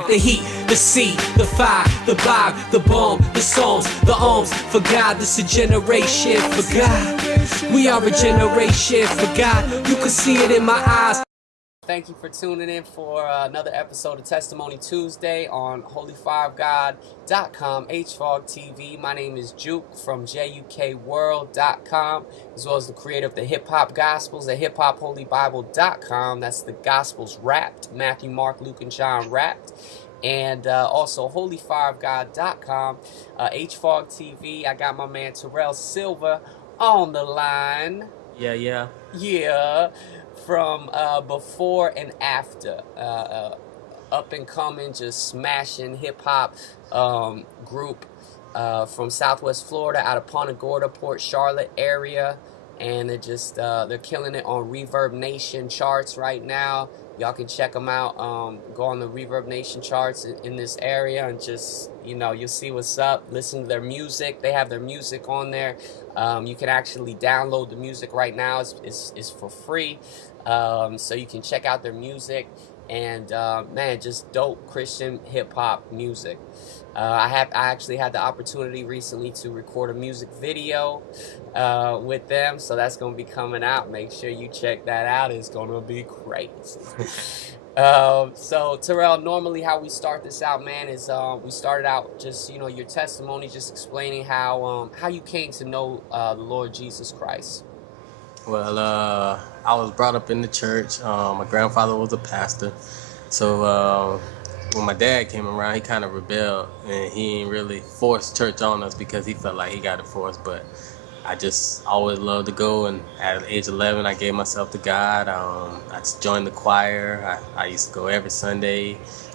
grind, the heat, the sea, the fire, the vibe, the bomb, the songs, the arms. For God, this a generation. For God, we are a generation. For God, you can see it in my eyes. Thank you for tuning in for another episode of Testimony Tuesday on holy5god.com, HFOG TV. My name is Juke from JUKWorld.com, as well as the creator of the Hip Hop Gospels at hiphopholybible.com. That's the Gospels wrapped, Matthew, Mark, Luke, and John wrapped. And also holy5god.com, HFOG TV. I got my man Terrel Sylver on the line. Yeah. From Before and After, up and coming, just smashing hip hop group from Southwest Florida, out of Punta Gorda, Port Charlotte area, and they're killing it on Reverb Nation charts right now. Y'all can check them out. Go on the Reverb Nation charts in this area, and just, you'll see what's up. Listen to their music. They have their music on there. You can actually download the music right now. It's for free. So you can check out their music, and man, just dope Christian hip hop music. I actually had the opportunity recently to record a music video with them, so that's gonna be coming out. Make sure you check that out. It's gonna be crazy. So Terrel, normally how we start this out, man, is we started out just your testimony, just explaining how you came to know the Lord Jesus Christ. Well, I was brought up in the church. My grandfather was a pastor. So when my dad came around, he kind of rebelled, and he ain't really forced church on us because he felt like he got it forced. But I just always loved to go, and at age 11, I gave myself to God. I joined the choir. I used to go every Sunday.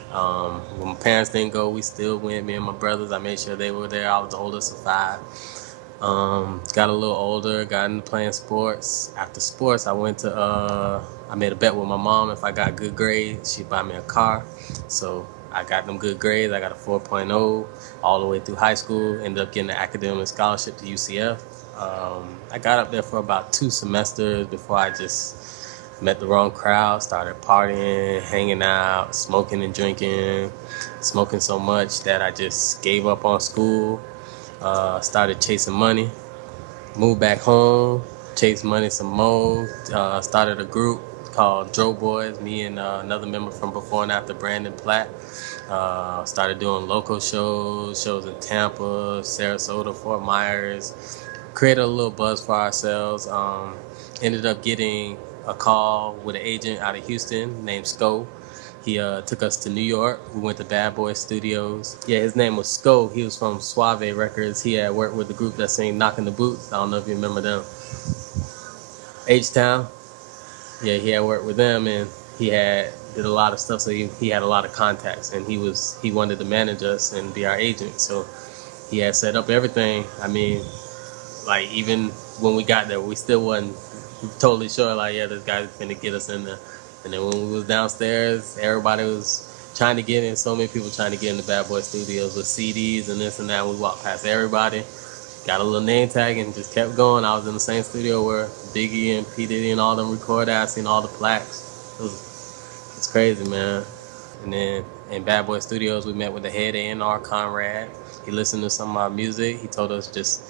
When my parents didn't go, we still went, me and my brothers. I made sure they were there. I was the oldest of 5. Got a little older, got into playing sports. After sports, I made a bet with my mom. If I got good grades, she'd buy me a car. So I got them good grades. I got a 4.0 all the way through high school. Ended up getting an academic scholarship to UCF. I got up there for about 2 semesters before I just met the wrong crowd, started partying, hanging out, smoking and drinking, smoking so much that I just gave up on school. Started chasing money, moved back home, chased money some more, started a group called Dro Boys, me and another member from Before and After, Brandon Platt. Started doing local shows in Tampa, Sarasota, Fort Myers, created a little buzz for ourselves. Ended up getting a call with an agent out of Houston named Sco. He took us to New York. We went to Bad Boy Studios. Yeah, his name was Sco. He was from Suave Records. He had worked with the group that sang Knockin' the Boots. I don't know if you remember them. H-Town. Yeah, he had worked with them, and he did a lot of stuff, so he had a lot of contacts, and he wanted to manage us and be our agent. So he had set up everything. I mean, like, even when we got there, we still wasn't totally sure, like, yeah, this guy's gonna get us in there. And then when we was downstairs, everybody was trying to get in. So many people trying to get in the Bad Boy Studios with CDs and this and that. We walked past everybody, got a little name tag, and just kept going. I was in the same studio where Biggie and P. Diddy and all them recorded. I seen all the plaques. It's crazy, man. And then in Bad Boy Studios, we met with the head A&R, Conrad. He listened to some of our music. He told us just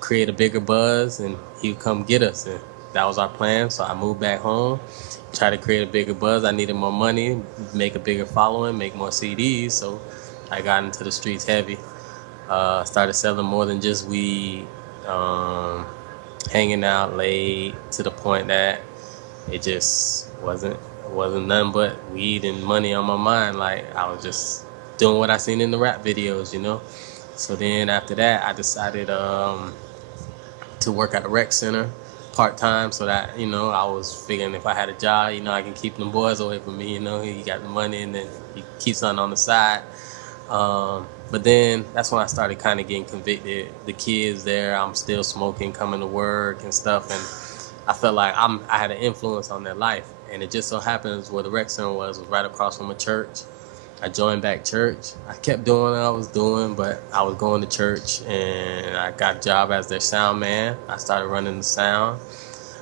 create a bigger buzz, and he would come get us. And that was our plan. So I moved back home. Try to create a bigger buzz. I needed more money, make a bigger following, make more CDs. So I got into the streets heavy. Started selling more than just weed, hanging out late, to the point that it just wasn't nothing but weed and money on my mind. Like, I was just doing what I seen in the rap videos, So then after that, I decided to work at a rec center part-time, so that, I was figuring if I had a job, I can keep them boys away from me, he got the money, and then he keeps something on the side. But then that's when I started kind of getting convicted. The kids there, I'm still smoking, coming to work and stuff, and I felt like I had an influence on their life. And it just so happens where the rec center was right across from a church. I joined back church. I kept doing what I was doing, but I was going to church, and I got a job as their sound man. I started running the sound.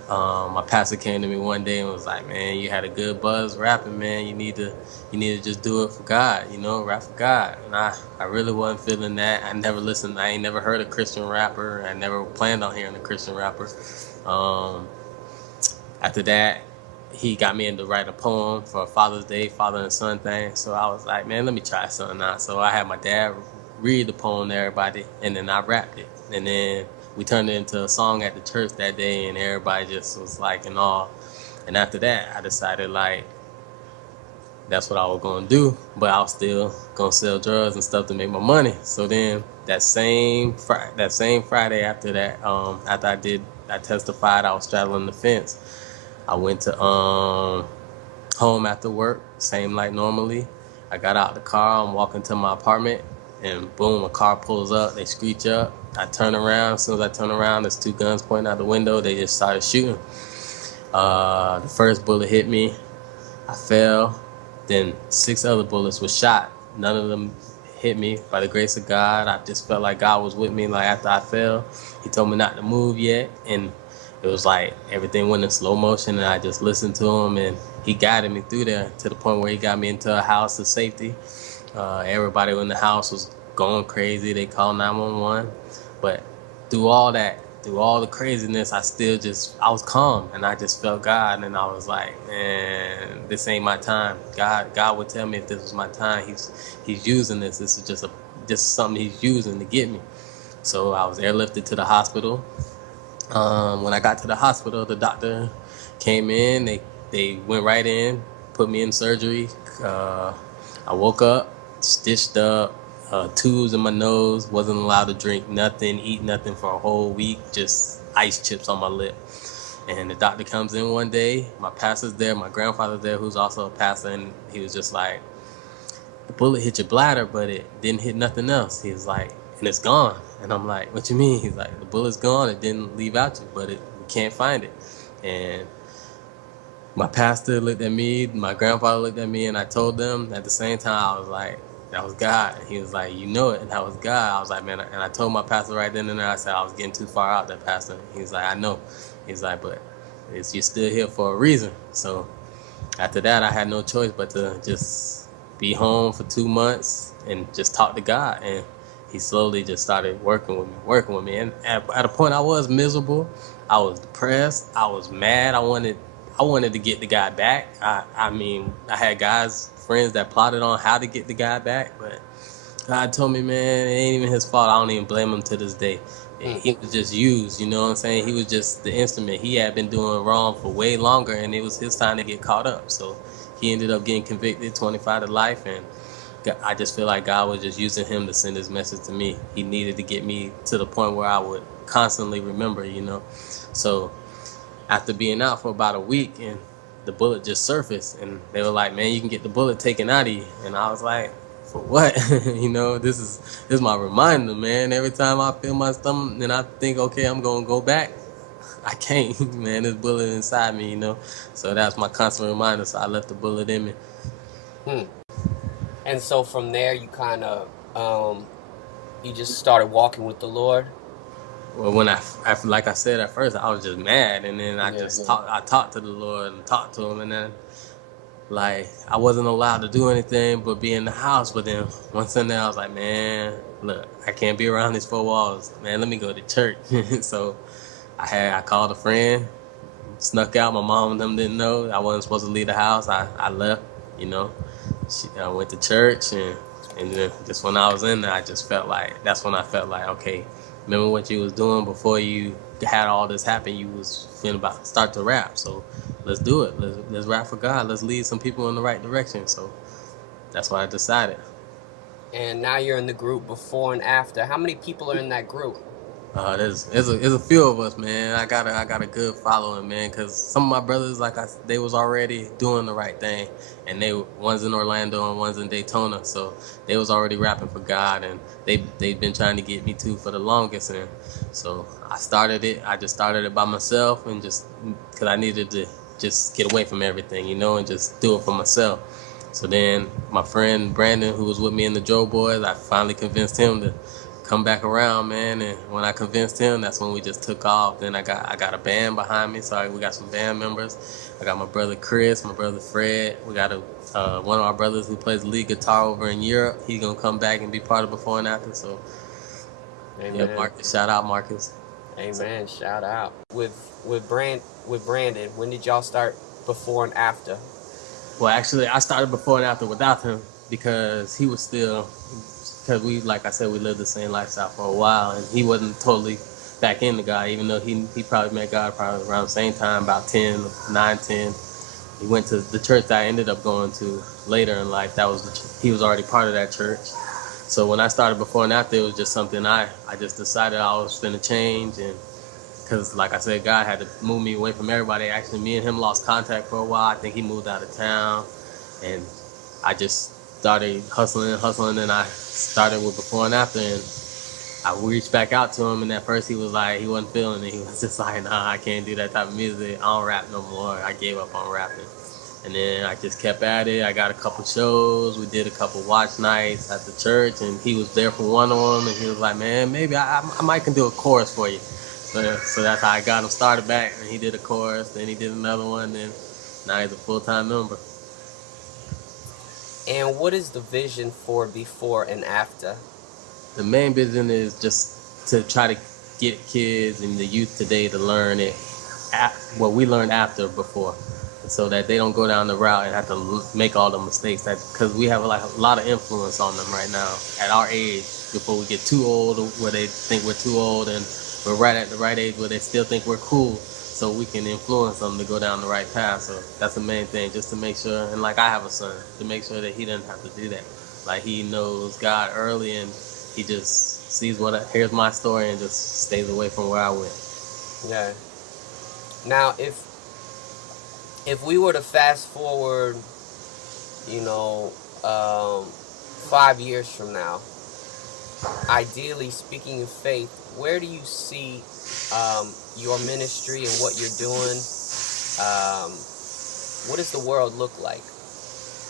My pastor came to me one day and was like, "Man, you had a good buzz rapping, man. You need to just do it for God, rap for God." And I really wasn't feeling that. I never listened. I ain't never heard a Christian rapper. I never planned on hearing a Christian rapper. After that, he got me into write a poem for Father's Day, father and son thing. So I was like, man, let me try something out. So I had my dad read the poem to everybody, and then I rapped it. And then we turned it into a song at the church that day, and everybody just was like in awe. And after that, I decided like that's what I was gonna do, but I was still gonna sell drugs and stuff to make my money. So then that same Friday after that, after I testified, I was straddling the fence. I went to home after work, same like normally. I got out the car, I'm walking to my apartment, and boom, a car pulls up, they screech up. I turn around, as soon as I turn around, there's two guns pointing out the window, they just started shooting. The first bullet hit me, I fell, then 6 other bullets were shot. None of them hit me. By the grace of God, I just felt like God was with me. Like after I fell, he told me not to move yet, and it was like everything went in slow motion, and I just listened to him, and he guided me through there to the point where he got me into a house of safety. Everybody in the house was going crazy. They called 911. But through all that, through all the craziness, I was calm, and I just felt God, and I was like, man, this ain't my time. God would tell me if this was my time. He's using this. This is just something he's using to get me. So I was airlifted to the hospital. When I got to the hospital, the doctor came in. They went right in, put me in surgery. I woke up, stitched up, tubes in my nose, wasn't allowed to drink nothing, eat nothing for a whole week, just ice chips on my lip. And the doctor comes in one day, my pastor's there, my grandfather's there, who's also a pastor, and he was just like, the bullet hit your bladder, but it didn't hit nothing else. He was like, and it's gone. And I'm like, what you mean? He's like, the bullet's gone, it didn't leave out you, but we can't find it. And my pastor looked at me, my grandfather looked at me, and I told them at the same time, I was like, that was God. He was like, you know it, and that was God. I was like, man, and I told my pastor right then and there, I said, I was getting too far out, that pastor. He's like, I know. He's like, but you're still here for a reason. So after that, I had no choice but to just be home for 2 months and just talk to God. And he slowly just started working with me. And at a point, I was miserable. I was depressed. I was mad. I wanted to get the guy back. I mean, I had friends that plotted on how to get the guy back, but God told me, man, it ain't even his fault. I don't even blame him to this day. He was just used, you know what I'm saying? He was just the instrument. He had been doing wrong for way longer, and it was his time to get caught up. So he ended up getting convicted, 25 to life, and I just feel like God was just using him to send his message to me. He needed to get me to the point where I would constantly remember, So after being out for about a week, and the bullet just surfaced, and they were like, man, you can get the bullet taken out of you. And I was like, for what? This is my reminder, man. Every time I feel my stomach and I think, okay, I'm gonna go back, I can't, man. This bullet inside me, So that's my constant reminder. So I left the bullet in me. And so from there, you kind of you just started walking with the Lord. Well, when like I said at first, I was just mad, and then I talked to the Lord and talked to him, and then like I wasn't allowed to do anything but be in the house. But then one Sunday I was like, man, look, I can't be around these 4 walls, man. Let me go to church. So I called a friend, snuck out. My mom and them didn't know I wasn't supposed to leave the house. I left, I went to church, and then just when I was in there, that's when I felt like, okay, remember what you was doing before you had all this happen? You was feeling about to start to rap. So let's do it. Let's rap for God. Let's lead some people in the right direction. So that's what I decided. And now you're in the group before and after. How many people are in that group? There's a few of us, man. I got a good following, man, because some of my brothers, they was already doing the right thing, and one's in Orlando and one's in Daytona, so they was already rapping for God, and they've been trying to get me to for the longest, and so I just started it by myself, and just because I needed to just get away from everything, and just do it for myself. So then my friend Brandon, who was with me in the Joe Boys, I finally convinced him to come back around, man. And when I convinced him, that's when we just took off. Then I got a band behind me, so we got some band members. I got my brother Chris, my brother Fred. We got one of our brothers who plays lead guitar over in Europe. He's gonna come back and be part of Before and After. So Amen. yeah, Marcus, shout out Marcus. Amen. Shout out. With Brandon, when did y'all start Before and After? Well, actually, I started Before and After without him because he was still, because we, like I said, we lived the same lifestyle for a while, and he wasn't totally back into God, even though he probably met God probably around the same time, about 9, 10. He went to the church that I ended up going to later in life. He was already part of that church. So when I started Before and After, it was just something I just decided I was going to change, and because, like I said, God had to move me away from everybody. Actually, me and him lost contact for a while. I think he moved out of town, and I just started hustling, and I started with Before and After, and I reached back out to him, and at first he wasn't feeling it. He was just like, nah, I can't do that type of music. I don't rap no more. I gave up on rapping. And then I just kept at it. I got a couple shows. We did a couple watch nights at the church, and he was there for one of them, and he was like, man, maybe I might can do a chorus for you. So that's how I got him started back, and he did a chorus, then he did another one, and now he's a full-time member. And what is the vision for Before and After? The main vision is just to try to get kids and the youth today to learn what we learned after before, so that they don't go down the route and have to make all the mistakes. Because we have a lot of influence on them right now at our age, before we get too old, where they think we're too old, and we're right at the right age where they still think we're cool, so we can influence them to go down the right path. So that's the main thing, just to make sure. And like I have a son, to make sure that he doesn't have to do that. Like he knows God early, and he just sees here's my story, and just stays away from where I went. Yeah. Now, if we were to fast forward, 5 years from now, ideally, speaking of faith, where do you see your ministry and what you're doing? What does the world look like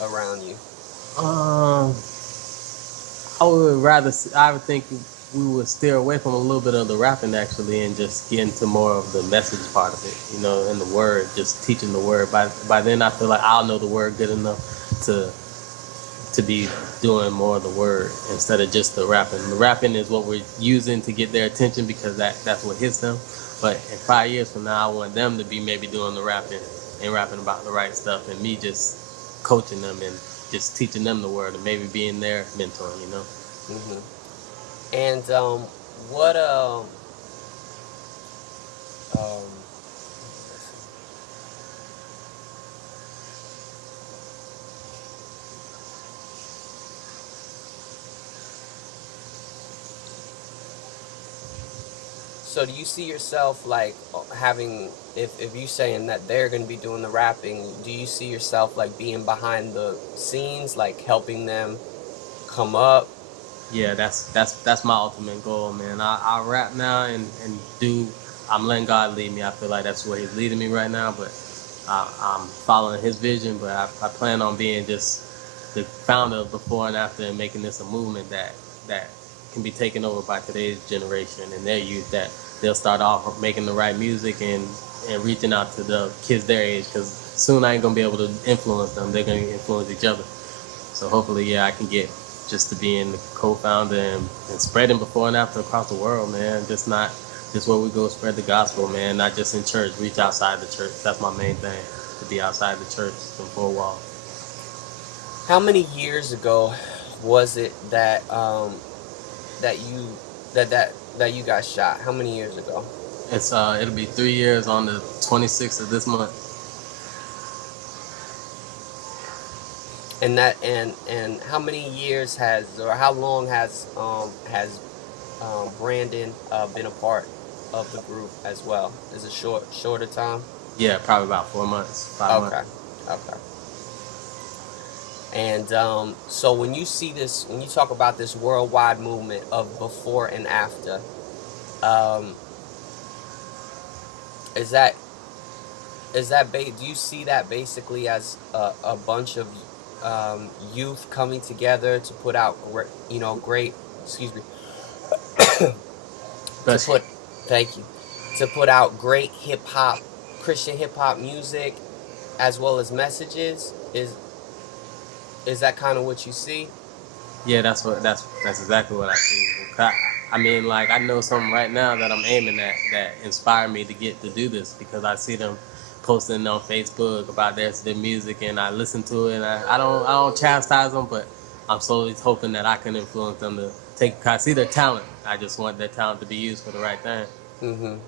around you? I would think we would steer away from a little bit of the rapping, actually, and just get into more of the message part of it, and the word, just teaching the word. By then, I feel like I'll know the word good enough to be doing more of the word instead of just the rapping. The rapping is what we're using to get their attention, because that's what hits them. But in 5 years from now, I want them to be maybe doing the rapping and rapping about the right stuff, and me just coaching them and just teaching them the word, and maybe being their mentor, Mm-hmm. And what so do you see yourself like having, if you saying that they're going to be doing the rapping, do you see yourself like being behind the scenes, like helping them come up? Yeah, that's my ultimate goal, man. I rap now and I'm letting God lead me. I feel like that's where he's leading me right now, but I'm following his vision. But I plan on being just the founder of Before and After, and making this a movement that can be taken over by today's generation and their youth, that they'll start off making the right music and reaching out to the kids their age, because soon I ain't going to be able to influence them. They're going to influence each other. So hopefully, I can get just to being the co-founder and spreading Before and After across the world, man. Just where we go spread the gospel, man. Not just in church, reach outside the church. That's my main thing, to be outside the church, the four walls. How many years ago was it that you got shot? How many years ago? It'll be 3 years on the 26th of this month. And how many years how long has Brandon been a part of the group as well? Is it shorter time? Yeah, probably about 4 months. 5 months. Okay. And so when you talk about this worldwide movement of Before and After, do you see that basically as a bunch of youth coming together to put out great to Bless you. put, thank you, to put out great hip hop, Christian hip hop music, as well as messages. Is that kind of what you see? Yeah, that's exactly what I see. I mean, like I know something right now that I'm aiming at that inspired me to get to do this because I see them posting on Facebook about their music and I listen to it and I don't chastise them, but I'm slowly hoping that I can influence them to take. I see their talent. I just want their talent to be used for the right thing. Hmm.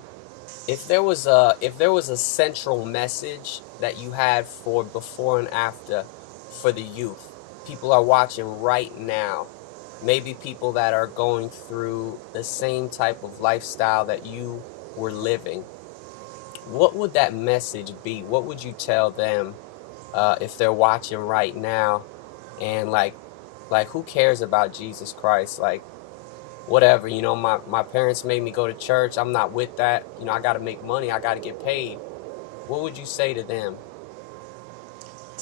If there was a central message that you had for before and after for the youth, people are watching right now, maybe people that are going through the same type of lifestyle that you were living, what would that message be? What would you tell them if they're watching right now and like who cares about Jesus Christ? Like whatever, my parents made me go to church. I'm not with that. I got to make money. I got to get paid. What would you say to them?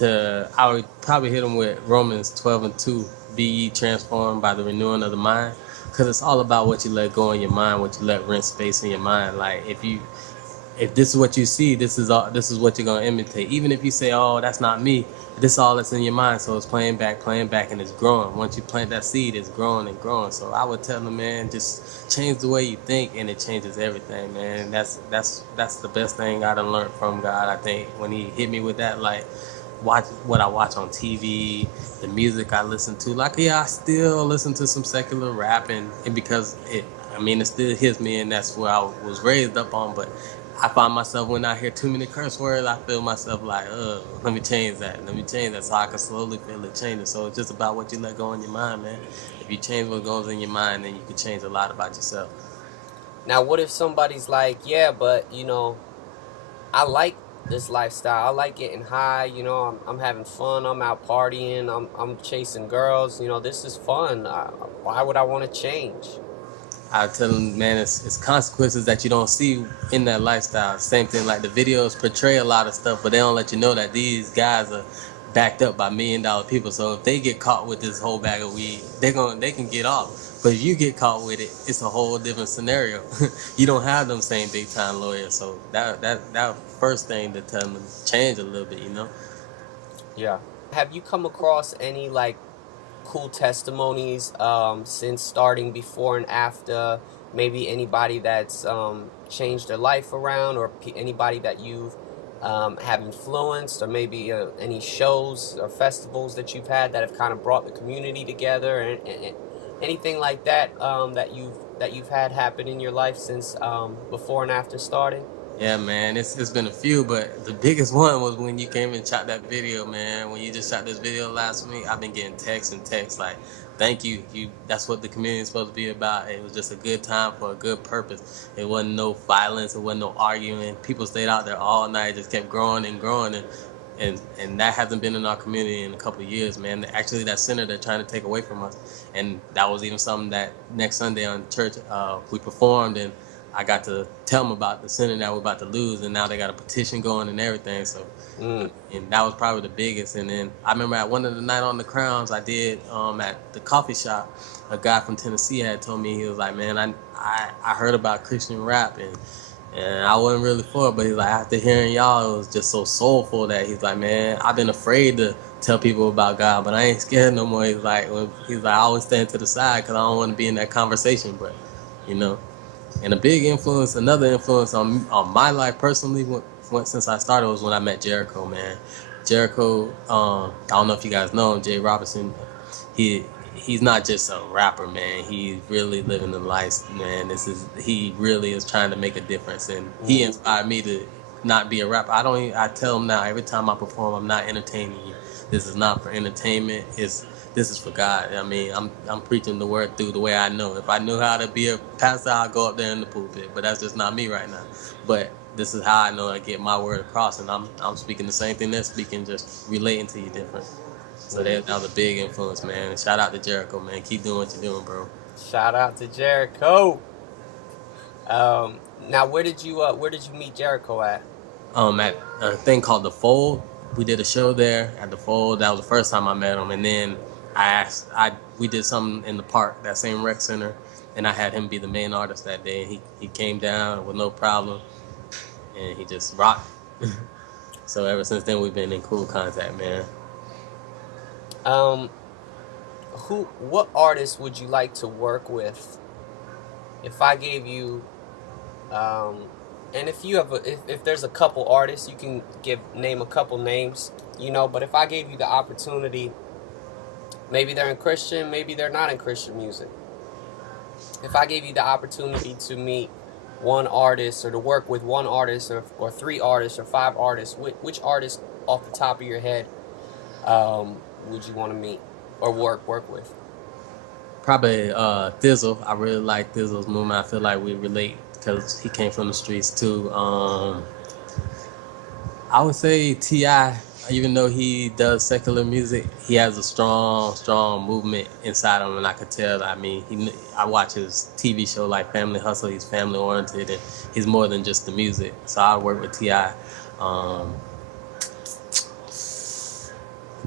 I would probably hit them with Romans 12:2, be ye transformed by the renewing of the mind, because it's all about what you let go in your mind, what you let rent space in your mind. Like if this is what you see, this is what you're gonna imitate. Even if you say, oh, that's not me, this is all that's in your mind, so it's playing back, and it's growing. Once you plant that seed, it's growing and growing. So I would tell them, man, just change the way you think and it changes everything, man. That's the best thing I done learned from God. I think when he hit me with that, like watch what I watch on TV, the music I listen to. Like, yeah, I still listen to some secular rap, and because it still hits me, and that's what I was raised up on. But I find myself when I hear too many curse words, I feel myself like, let me change that. Let me change that so I can slowly feel it changing. So it's just about what you let go in your mind, man. If you change what goes in your mind, then you can change a lot about yourself. Now, what if somebody's like, yeah, but I like this lifestyle. I like getting high. I'm having fun. I'm out partying. I'm chasing girls. This is fun. Why would I want to change? I tell them, man, it's consequences that you don't see in that lifestyle. Same thing, like the videos portray a lot of stuff, but they don't let you know that these guys are backed up by $1 million people. So if they get caught with this whole bag of weed, they can get off. But if you get caught with it, it's a whole different scenario. You don't have them same big time lawyers. So that first thing to tell them to change a little bit. Yeah. Have you come across any cool testimonies since starting before and after? Maybe anybody that's changed their life around, or anybody that you've have influenced, or maybe any shows or festivals that you've had that have kind of brought the community together, and anything like that that you've had happen in your life since before and after starting? Yeah, man, it's been a few, but the biggest one was when you came and shot that video, man. When you just shot this video last week, I've been getting texts and texts like, "Thank you, That's what the community is supposed to be about. It was just a good time for a good purpose. It wasn't no violence. It wasn't no arguing. People stayed out there all night, just kept growing and growing, and that hasn't been in our community in a couple of years, man. Actually, that center they're trying to take away from us, and that was even something that next Sunday on church we performed and." I got to tell them about the center that we're about to lose, and now they got a petition going and everything. So, and that was probably the biggest. And then I remember at one of the night on the crowns I did at the coffee shop, a guy from Tennessee had told me, he was like, "Man, I heard about Christian rap and I wasn't really for it, but he's like, after hearing y'all, it was just so soulful that he's like, man, I've been afraid to tell people about God, but I ain't scared no more." I always stand to the side because I don't want to be in that conversation, but you know. And a big influence, another influence on my life personally, since I started, was when I met Jericho, man. Jericho, I don't know if you guys know him, Jay Robinson. He's not just a rapper, man. He's really living the life, man. He really is trying to make a difference, and he inspired me to not be a rapper. I tell him now every time I perform, I'm not entertaining you. This is not for entertainment. This is for God. I mean, I'm preaching the word through the way I know. If I knew how to be a pastor, I'll go up there in the pulpit. But that's just not me right now. But this is how I know I get my word across, and I'm speaking the same thing they're speaking, just relating to you different. So that was a big influence, man. And shout out to Jericho, man. Keep doing what you're doing, bro. Shout out to Jericho. Now, where did you meet Jericho at? At a thing called The Fold. We did a show there at The Fold. That was the first time I met him, and then we did something in the park, that same rec center, and I had him be the main artist that day. And he came down with no problem, and he just rocked. So ever since then, we've been in cool contact, man. Um, what artist would you like to work with? If I gave you, and if you have, if there's a couple artists, you can name a couple names, you know. But if I gave you the opportunity, maybe they're in Christian, maybe they're not in Christian music. If I gave you the opportunity to meet one artist or to work with one artist or 3 artists or 5 artists, which artist off the top of your head would you want to meet or work with? Probably Thizzle. I really like Thizzle's movement. I feel like we relate because he came from the streets too. I would say T.I., even though he does secular music, he has a strong movement inside him, and I could tell. I mean, I watch his TV show like Family Hustle. He's family oriented, and he's more than just the music. So I work with T.I.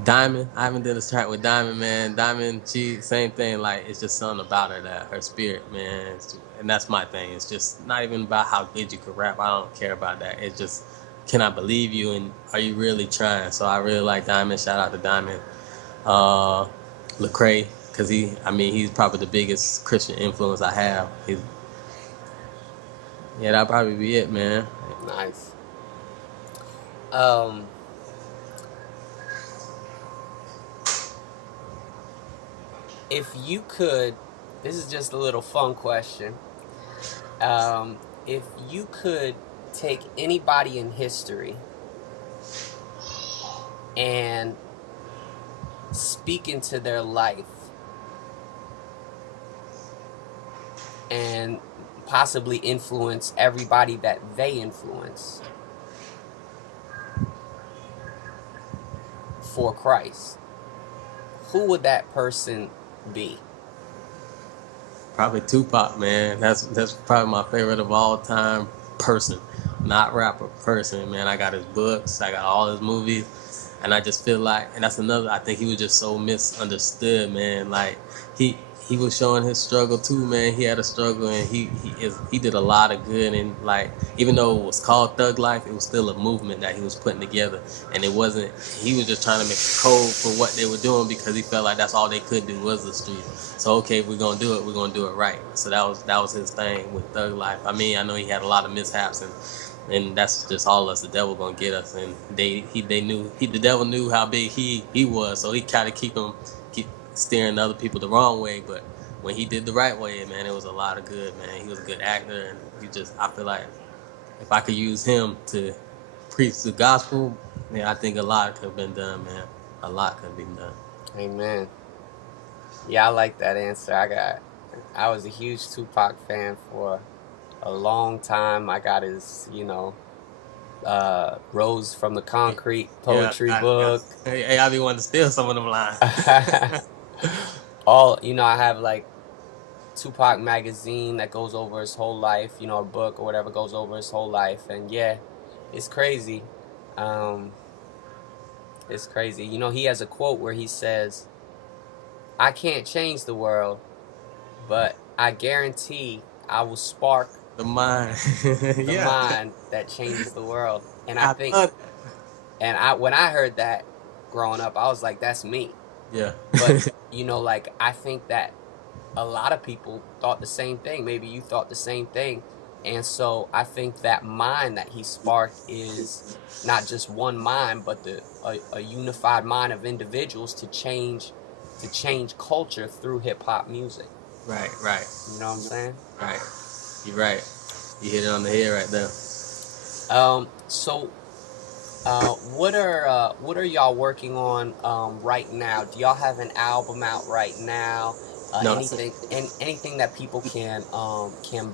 Diamond, I haven't done a track with Diamond, man. Diamond, she same thing. Like, it's just something about her, that her spirit, man. And that's my thing. It's just not even about how good you could rap. I don't care about that. It's just, can I believe you, and are you really trying? So I really like Diamond. Shout out to Diamond. Lecrae, because he's probably the biggest Christian influence I have. That'll probably be it, man. Nice. If you could, this is just a little fun question. If you could take anybody in history and speak into their life and possibly influence everybody that they influence for Christ, who would that person be? Probably Tupac, man. That's probably my favorite of all time person, not rapper, person, man. I got his books, I got all his movies, and I just feel like, and that's another, I think he was just so misunderstood, man. Like, he was showing his struggle too, man. He had a struggle, and he did a lot of good. And like, even though it was called Thug Life, it was still a movement that he was putting together. And it wasn't, he was just trying to make a code for what they were doing, because he felt like that's all they could do was the street. So okay, if we're gonna do it, we're gonna do it right. So that was his thing with Thug Life. I mean, I know he had a lot of mishaps, and that's just all us. The devil gonna get us, and the devil knew how big he was, so he tried to keep steering other people the wrong way. But when he did the right way, man, it was a lot of good, man. He was a good actor, and I feel like if I could use him to preach the gospel, man, I think a lot could have been done, man. A lot could have been done. Amen. Yeah, I like that answer. I was a huge Tupac fan for a long time. I got his, Rose from the Concrete poetry book. Hey, I be wanting to steal some of them lines. I have like Tupac magazine that goes over his whole life, a book or whatever goes over his whole life. And yeah, it's crazy. It's crazy. He has a quote where he says, "I can't change the world, but I guarantee I will spark the mind, mind that changes the world." And I think, when I heard that growing up, I was like, that's me. Yeah. But, I think that a lot of people thought the same thing. Maybe you thought the same thing. And so I think that mind that he sparked is not just one mind, but a unified mind of individuals to change culture through hip hop music. Right. You know what I'm saying? Right. You're right. You hit it on the head right there. So what are y'all working on right now? Do y'all have an album out right now? No, anything that people can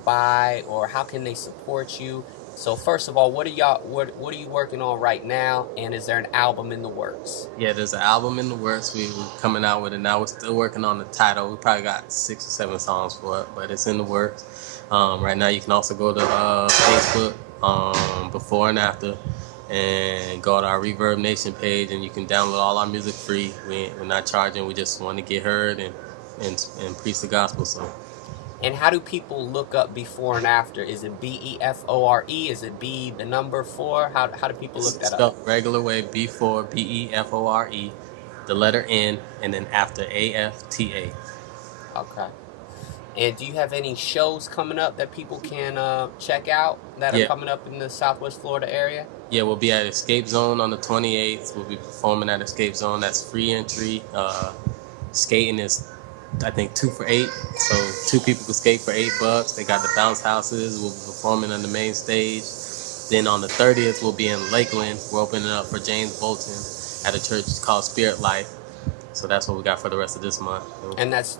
buy, or how can they support you? So first of all, what are you working on right now, and is there an album in the works? Yeah, there's an album in the works. We're coming out with it now. We're still working on the title. We probably got 6 or 7 songs for it, but it's in the works. Right now, you can also go to Facebook, Before and After, and go to our Reverb Nation page, and you can download all our music free. We're not charging. We just want to get heard and preach the gospel. So And how do people look up before and after? Is it BEFORE? Is it B the number 4? How do people look that up? Spelled regular way, before BEFORE, the letter N, and then after AFTA. Okay. And do you have any shows coming up that people can check out that are coming up in the Southwest Florida area? Yeah, we'll be at Escape Zone on the 28th. We'll be performing at Escape Zone. That's free entry. Skating is, I think, 2 for $8. So 2 people can skate for $8. They got the bounce houses. We'll be performing on the main stage. Then on the 30th, we'll be in Lakeland. We're opening up for James Bolton at a church called Spirit Life. So that's what we got for the rest of this month. And that's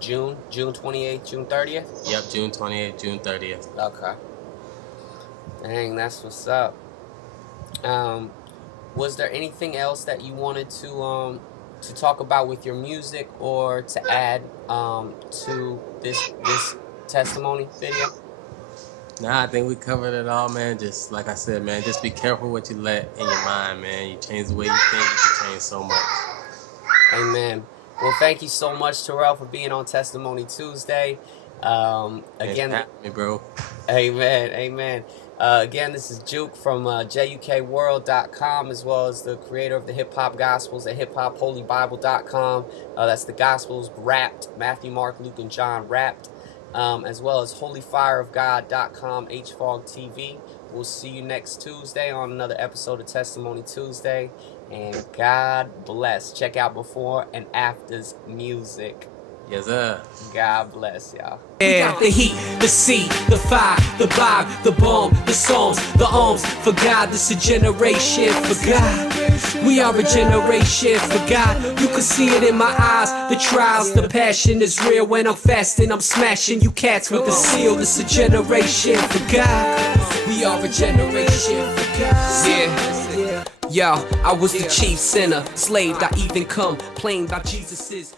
June 28th, June 30th? Yep, June 28th, June 30th. Okay. Dang, that's what's up. Was there anything else that you wanted to talk about with your music or to add to this testimony video? Nah, I think we covered it all, man. Just like I said, man, just be careful what you let in your mind, man. You change the way you think, you can change so much. Amen. Well, thank you so much, Terrell, for being on Testimony Tuesday. Again, me, bro. Amen. Amen. Again, this is Juke from JUKWorld.com, as well as the creator of the Hip Hop Gospels at HipHopHolyBible.com. That's the Gospels wrapped, Matthew, Mark, Luke, and John wrapped, as well as HolyFireOfGod.com, HFOG TV. We'll see you next Tuesday on another episode of Testimony Tuesday. And God bless. Check out Before and After's music. Yes, sir. God bless, y'all. Yeah, the heat, the sea, the fire, the vibe, the bomb, the songs, the arms. For God, this a generation. For God, we are a generation. For God, you can see it in my eyes. The trials, the passion is real. When I'm fasting, I'm smashing you cats with the seal. This a generation. For God, we are a generation. For God, yeah. Yo, I was the chief sinner, slave. I even complained about Jesus's